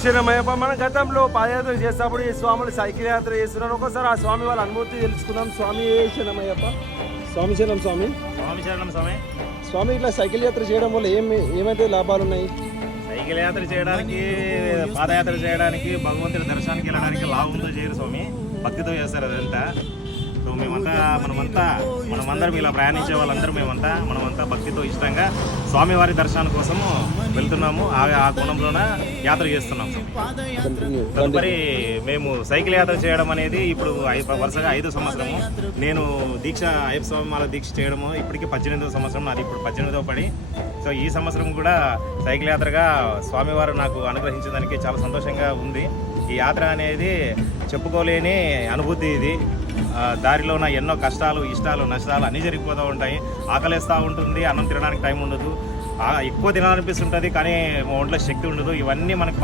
శరణమయ్యప్ప. మన గతంలో పాదయాత్ర చేసేటప్పుడు ఈ స్వాములు సైకిల్ యాత్ర చేస్తున్నారు. ఒకసారి ఆ స్వామి వాళ్ళ అనుభూతి తెలుసుకుందాం. స్వామి శరణమయ్యప్ప. స్వామి శరణం స్వామి. స్వామి శరణం స్వామి. స్వామి ఇట్లా సైకిల్ యాత్ర చేయడం వల్ల ఏమైతే లాభాలు ఉన్నాయి? సైకిల్ యాత్ర చేయడానికి, పాదయాత్ర చేయడానికి, భగవంతుడి దర్శనానికి వెళ్ళడానికి లాభంతో చేయరు స్వామి, భక్తితో చేస్తారు అదంతా. సో మనమందరం ఇలా ప్రయాణించే వాళ్ళందరూ మనమంతా భక్తితో ఇష్టంగా స్వామివారి దర్శనం కోసము వెళ్తున్నాము. ఆ కోణంలోన యాత్ర చేస్తున్నాం. తదుపరి మేము సైకిల్ యాత్ర చేయడం అనేది ఇప్పుడు వరుసగా 5వ సంవత్సరము. నేను అయ్యప్ప స్వామి మాల దీక్ష చేయడము ఇప్పటికి 18వ సంవత్సరం, నాది ఇప్పుడు 18వ పడి. సో ఈ సంవత్సరం కూడా సైకిల్ యాత్రగా స్వామివారు నాకు అనుగ్రహించడానికి చాలా సంతోషంగా ఉంది. ఈ యాత్ర అనేది చెప్పుకోలేని అనుభూతి. ఇది దారిలో ఉన్న ఎన్నో కష్టాలు, ఇష్టాలు, నష్టాలు అన్నీ జరిగిపోతూ ఉంటాయి. ఆకలిస్తూ ఉంటుంది, అన్నం తినడానికి టైం ఉండదు, ఎక్కువ తినాలనిపిస్తుంటుంది, కానీ ఒంట్లో శక్తి ఉండదు. ఇవన్నీ మనకు